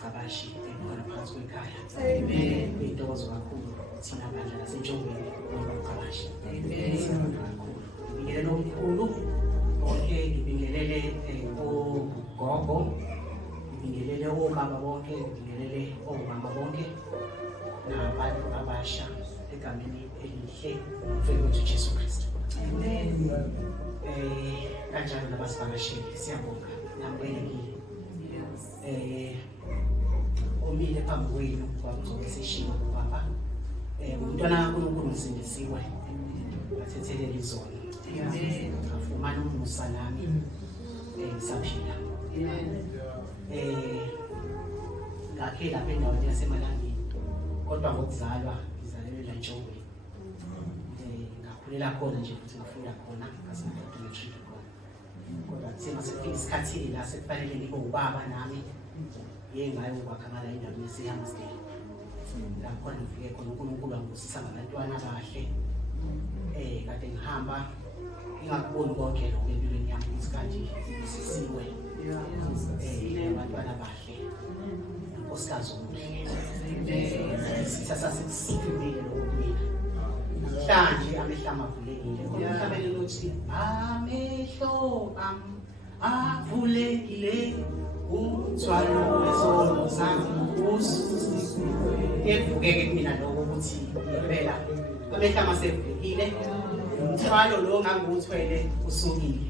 Kabashi khona phakathi kwekhaya. Amen. Intokozo kakhulu thina bandla laseNtshongweni Kabashi. Amen. Kakhulu. Ngibingelele omkhulu. Okay, ngibingelele ogogo. Ngibingelele obaba bonke, ngibingelele omama bonke. Nabantu abasha egameni elihle mfowethu Jesu Kristu. Amen. Kanjalo nabasivakasheli siyabonga namkelekile. Omile phambi kwenu kwakuzokesishiwo baba. Umntwana kaNkulunkulu usindisiwe. Bathethelele izono. Amen. Afumana umusa nami. Ngisaphila. Amen. Ngakhe lapha endaweni yaseMalangeni. Kodwa ngokuzalwa ngizalelwe la eNtshongweni. Ngakhulela khona nje futhi ngafunda khona ngaseMatric khona. Kodwa thina sefika isikhathi la sekufanele ngibe ubaba nami. Yengayo ukwakhamala endaweni yaseHammersdale. La khona ngifike khona uNkulunkulu angibusisa ngabantwana abahle. Kade ngihamba ngingakuboni konke lokho empilweni yami ukuthi kanje sisiwe. Abantwana abahle. Nkosikazi omuhle. Sithatha sesifimile lokubili. Mhlanje amehlo avulekile. Umhlabeni lothi amehlo avulekile. Umthwalo wesono sami ususisiwe. Ngevukeke kumina lokho ukuthi impela amehlo amasevulekile. Umthwalo lo ngangiwuthwele usukile.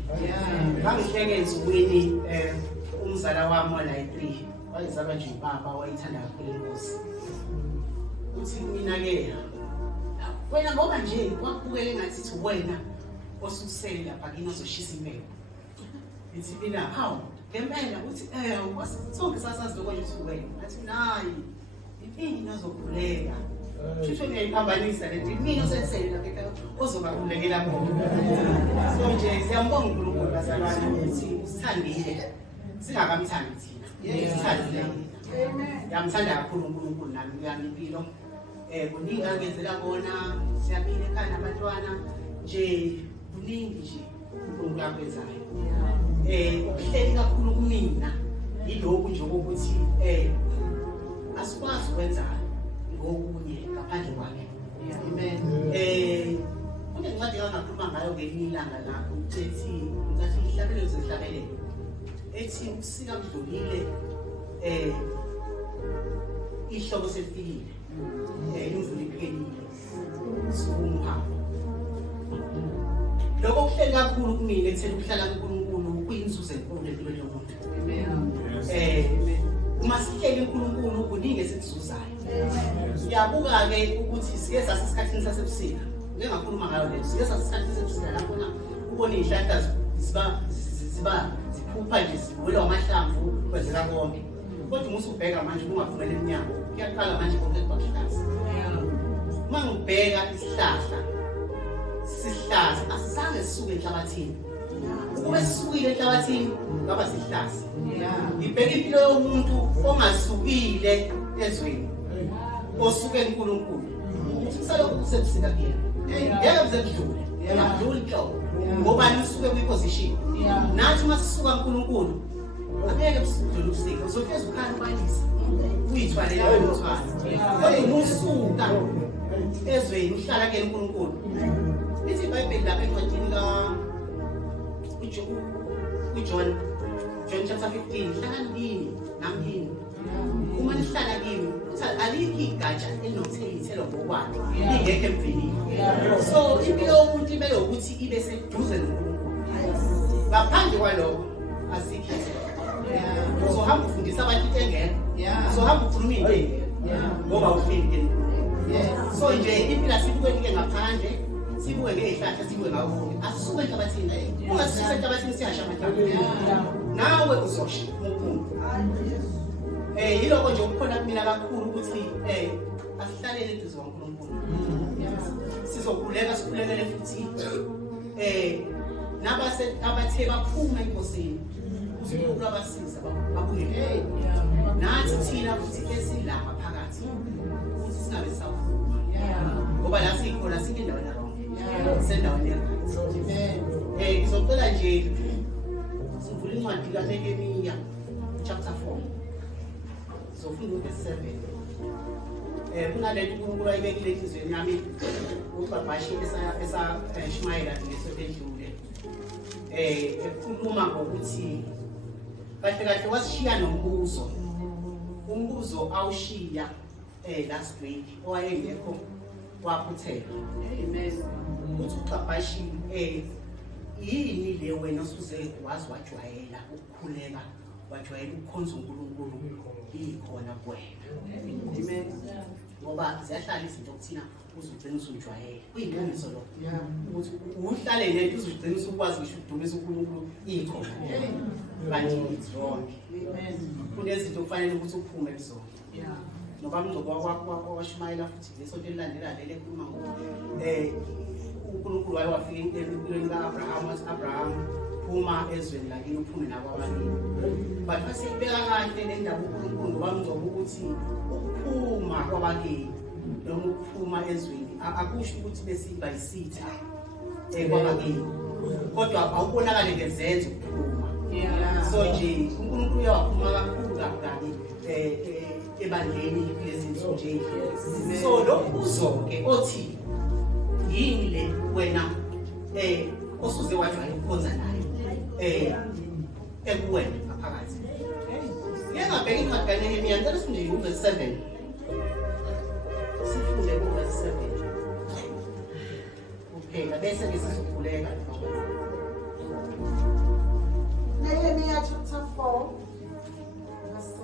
Ngangihleke ensukwini umzala wami wala 3 wayezalwa nje ubaba wayithanda kakhulu inkosi. Uthi mina ke wena ngoba nje wakubukela engathi wena osukusele lapha kini ozoshisa impela. Ithi mina hawu ngempela uthi sonke sasazi lokho nje uthi wena athi nayi impilo ozokhuleka. Kusho ngiyayiphambanisa le nto mina osesele lapha ekhaya ozobakhulekela bona. So nje siyambonga uNkulunkulu bazalwane ukuthi usithandile singakamthandi thina. Sithandile. Amen. Yamthanda kakhulu uNkulunkulu nami kuyami impilo. Kuningi angenzela bona siyabile ekhaya nabantwana nje kuningi nje uNkulunkulu akwenzayo. Ukuhleli kakhulu kumina yilokhu nje ukuthi asikwazi ukwenza ngokunye ngaphandle kwakhe. Amen. Kunencwadi engakhuluma ngayo ngelinye ilanga lapho ethi ngathi ihlabelelo zehlabelelo ethi usika mdlulile ihlobo sefikile imvula iphelile sikumhambo. Lokho kuhleli kakhulu kumina ekutheni ukuhlala kuNkulunkulu kuyinzuzo enkulu empilweni yomuntu. Amen. Uma sihleli uNkulunkulu kuningi esikuzuzayo. Siyabuka ke ukuthi sike sasesikhathini sasebusika. Ngeke ngakhuluma ngayo le. Sike sasesikhathini sasebusika lapho na ubona izihlahla ziba ziphupha nje ziwela amahlamvu kwenzeka konke. Kodwa uma usubheka manje ungavumela eminyango kuyaqala manje konke kubahlaza. Uma ngibheka isihlahla sihlaza asizange sisuke enhlabathini. Ukube sisukile enhlabathini ngaba sihlaza. Ngibheka impilo yomuntu ongasukile ezweni osuke kuNkulunkulu. Ukusaloku kusebusika kuyena. Ngeke bizedlule. Ngiyadlula inhlobo. Ngoba nisuke kwiposition. Nathi uma sisuka kuNkulunkulu angeke sidlule ubusika. Uzohlezi ukhanya ubalisa. Uyithwalela umthwalo. Kodwa usuka ezweni uhlala kuNkulunkulu. Lithi iBhayibheli lapha encwadini John chapter 15 hlala kini namkini. Uma nihlala kimi uthi alikho igatsha elinokuthelo ngokwakhe ingekho emvinini. So impilo yomuntu ibe ukuthi ibe seduze noNkulunkulu. Ngaphandle kwalokho asikho. Uzohamba ufundisa abantu into engekho. Uzohamba ukhuluma into engekho. Ngoba uhleli kuNkulunkulu. So nje impilo asibukeke ngaphandle. Sibuke ngezihlahla sibuke ngawo asuke enhlabathini ungasisusa enhlabathini siyasha amahlamvu nawe uzosha uNkulunkulu. Yiloko nje ukukhona kumina kakhulu ukuthi asihlalele eduze kwaNkulunkulu. Sizokhuleka sikhulekele futhi abathe baphuma enkosini uNkulunkulu abasiza babuye nathi thina futhi esilapha phakathi ukuthi singabe saphuma ngoba la sikhona sinendawo la sendaweni yakhe. Ngizocela nje sivule incwadi kaNehemiya chapter 4 Sofunda verse 7. Kunalento uNkulunkulu ayibekile enhlizweni yami uBabhashi esashumayela ngesonto edlule. Ekhuluma ngokuthi kahle kahle wasishiya nombuzo. Umbuzo awushiya last week owayengekho waphuthela. Amen. Uthi uBabhashi yini le wena osuze wazi wajwayela ukukhuleka wajwayela ukukhonza uNkulunkulu ikhona kuwena. Amen. Ngoba ziyahlala izinto okuthina uzugcina usujwayela. Kuyinqiniso lo. Ukuthi uhlale nento uzugcina usukwazi ngisho ukudumisa uNkulunkulu ikhona. But it's wrong. Amen. Kunezinto kufanele ukuthi uphume kuzona. Yeah. Ngoba mngcobo wakho washumayela futhi lesonto elilandela lele ekhuluma uNkulunkulu wayewafika empilweni kaAbraham phuma ezweni lakini uphume nakwabanye. But masibeka kahle le ndaba uNkulunkulu ngoba mngcobo ukuthi ukuphuma kwabanye noma ukuphuma ezweni akusho ukuthi besiba isitha kwabanye. Kodwa awubonakala ngezenzo ukuphuma. So nje uNkulunkulu uyawaphuma kakhulu kabi ebandleni lezinto nje. So lo mbuzo ke othi yini le wena osuze wajwayela ukukhonza nayo ekuwena ngaphakathi. Ngiyangabheka incwadi kaNehemiya ngicela sifunde uverse 7. Sifunde uverse 7. Okay, bese ke sizokhuleka. Nehemiya chapter 4 verse 7.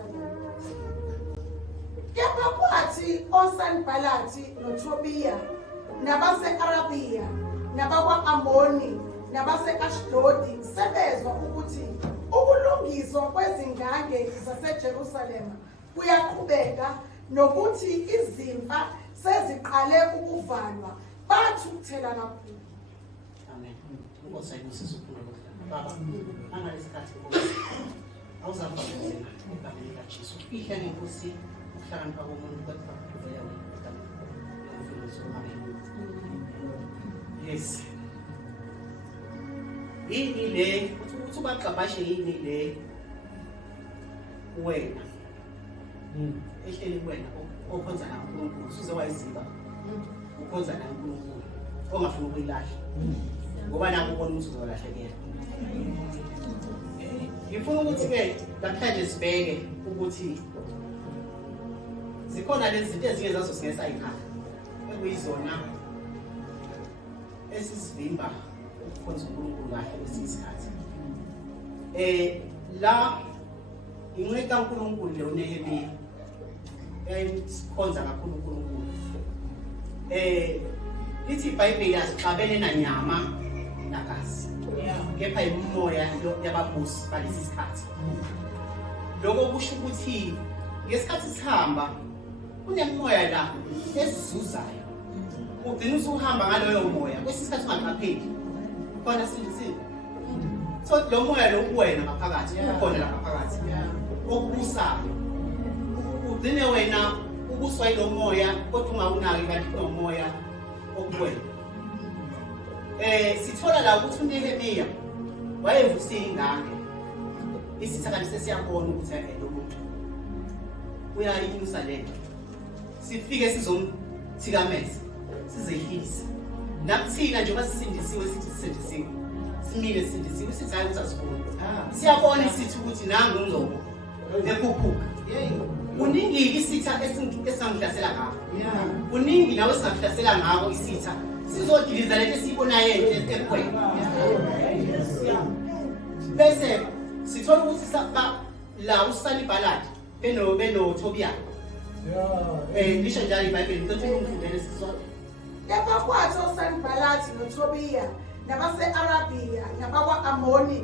Kepha kwathi oSanbalati noTobiya nabase-Arabiya nabakwa-Amoni nabase-Ashdodi sebezwa ukuthi ukulungiswa kwezingange zaseJerusalema kuyaqhubeka nokuthi izimfa seziqale ukuvalwa bathukuthela kakhulu. Amen. Inkosi ayikusiza ukukhuleka. Baba, angalesikhathi awuzamba ukuzena egameni likaJesu. Ihle ngenkosi ukuhlakanipha komuntu kodwa kuvela wena. Yes. Yini le uthi uBabhashi yini le wena ehleli kuwena okhonza na uNkulunkulu usuze wayiziba ukhonza na uNkulunkulu ongafuni ukuyilahla ngoba naku ubona ukuthi uzolahlekela. Ngifuna ukuthi ke namhlanje sibheke ukuthi zikhona lezi zinto ezinye zazo singesa ikhaya ekuyizona esizivimba ukukhonza uNkulunkulu kahle kwesikhathi. La incwadi kaNkulunkulu le uNehemiya ekhonza kakhulu uNkulunkulu. Lithi iBhayibheli asixabene nanyama nagazi. Kepha imoya yababusi balesi sikhathi. Lokho kusho ukuthi ngesikhathi sihamba kunemoya la esizuzayo. Ugcina usuhamba ngaloyo moya kwesikhathi ungaqapheli. Khona silisi. So lo moya lo kuwena ngaphakathi ukhona la ngaphakathi. Okubusayo. Ugcine wena ubuswa yilo moya kodwa ungawunaki kanti kunomoya okuwena. Sithola la ukuthi uNehemiya wayevusa ingane. Izitha kanti sesiyabona ukuthi lo muntu uyayinyusa lento. Sifike sizomthikameza sizehlisa. Nakuthina njengoba sisindisiwe sithi sisindisiwe. Simile sisindisiwe sithi hayi uzasibona. Siyabona isithi ukuthi nangu ngqobo ekhuphuka. Kuningi isitha esingihlasela ngakho. Kuningi nawe singahlasela ngakho isitha. Sizodiliza lento esiyibonayo enhle ekhwela. Bese sithola ukuthi la uSanbalati benoTobiya. Lisho njalo iBhayibheli ukuthi umfundele sisonke. Kepha kwathi oSanbalati noTobiya nabase-Arabiya nabakwa-Amoni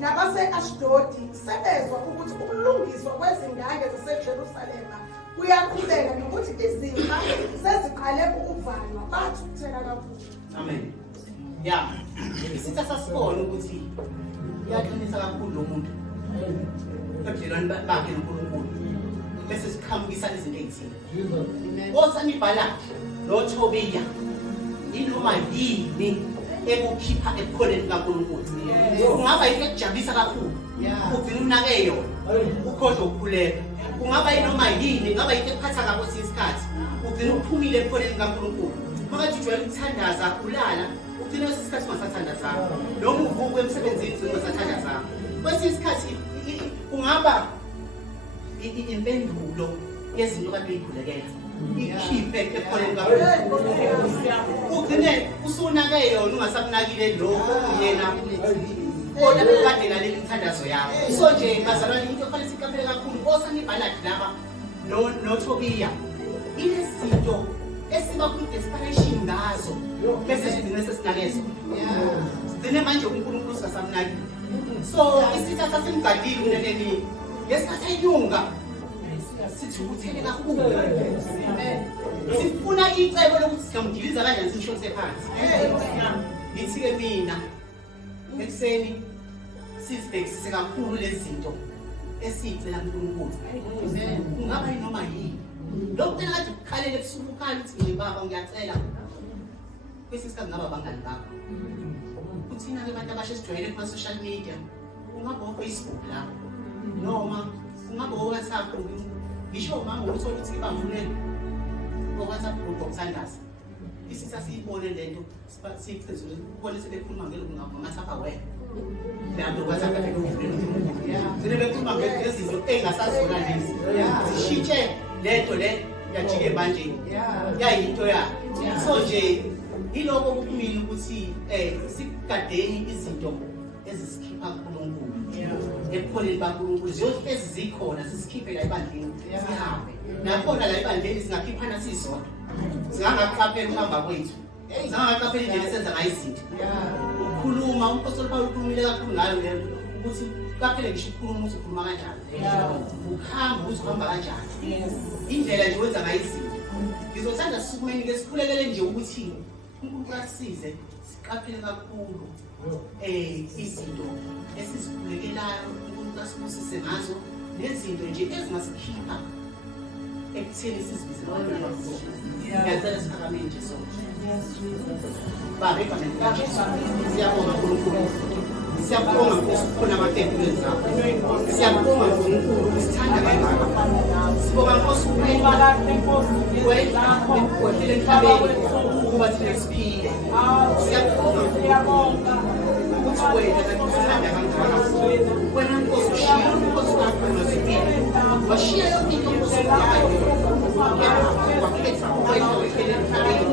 nabase-Ashdodi sebezwa ukuthi ukulungiswa kwezingange zaseJerusalema kuyaqhubeka nokuthi izimfa seziqale ukuvalwa bathukuthela kakhulu. Amen. Ya. Isitha sasibona ukuthi iyaqinisa kakhulu lo muntu. Ebudlelwane bakhe noNkulunkulu. Bese siqhamukisa izinto ezithile. oSanbalati noTobiya inoma yini ekukhipha ebukhoneni kaNkulunkulu. Ungaba yinto ejabulisa kakhulu. Ugcina unake yona. Ukhohle ukukhuleka. kungaba yinoma yini ngaba into ekuphatha kabi kwesinye isikhathi ugcina uphumile ebukhoneni kaNkulunkulu makathi ujwayele ukuthandaza ulala ugcina kwesinye isikhathi ungasathandazanga noma uvuka emsebenzini ugcina ungasathandazanga kwesinye isikhathi kungaba impendulo yezinto kade uyikhulekela ikhiphe ebukhoneni kaNkulunkulu ugcine usunake yona ungasakunakile lokho uyena kodwa bekade lalela imithandazo yakho so nje bazalwane into efanele siqaphele kakhulu osanibhaladi laba noTobiya inezinto esiba ku-desperation ngazo bese sigcine sesinakezo sigcine manje uNkulunkulu singasamnakile so isitha sasemgadile kuneneni ngesikhathi enyunga sithukuthele kakhulu sifuna icebo lokuthi singamdiliza kanjani simshonise phansi ngithi-ke mina ekuseni sizibhekisise kakhulu lezi zinto esiyicela kuNkulunkulu kungaba yinoma yini lokhu phela kade ukukhalela ebusuku ukhala ukuthi nje baba ngiyacela kwesinye isikhathi ngaba abangani bakho kuthina-ke abantu abasha esijwayele kuma-social media kungaba o-Facebook la noma kungaba o-WhatsApp ngisho uma ngokuthola ukuthi bavulele o-WhatsApp group okuthandaza isitha siyibone lento siyichezule ubone sebekhuluma ngamathapha wena nabo WhatsApp zine bekhuluma ngezinto engasazona lezi zishintshe lento le yajike manje yayinto yakho so nje iloko kumina ukuthi sigadeni izinto ezisikhipha kuNkulunkulu ebukhoneni baNkulunkulu ziyohlezi zikhona sisikhiphe la ebandleni sihambe nakhona la ebandleni singakhiphana sisodwa singangaqaphela ukuhamba kwethu singangaqaphela indlela esenza ngayo izinto ukukhuluma umpostoli Paul ukhulumile kakhulu ngayo lento ukuthi qaphele ngisho ukukhuluma ukuthi ukhuluma kanjani ukuhamba ukuthi uhamba kanjani indlela nje wenza ngayo izinto ngizothanda sisukumeni ke sikhulekele nje ukuthi uNkulunkulu asize siqaphele kakhulu izinto esisikhulekelayo uNkulunkulu asibusise ngazo nezinto nje ezingasikhipha ekutheni sisibize ngiyacela siphakame nje sonke Baba egameni likaJesu siyabonga uNkulunkulu siyabonga ukuthi kukhona amatempeli zakho siyabonga uNkulunkulu usithanda kangaka sibonga Nkosi wena ukhohlele emhlabeni ukuba thina siphile siyabonga ukuthi wena kanti usithanda kangaka wena Nkosi ushiya Nkosi wakho ngasiphile washiya yonke into osukayo wakhetha wena wehlele emhlabeni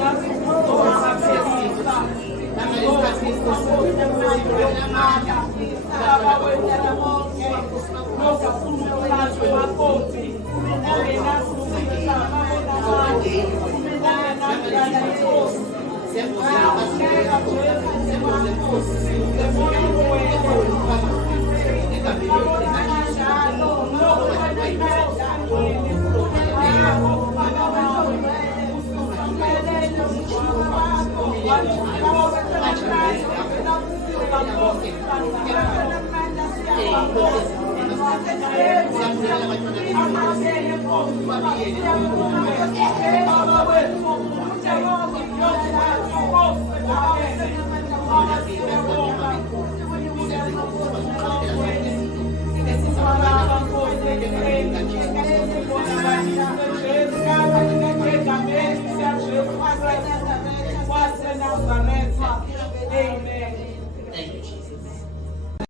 Amen.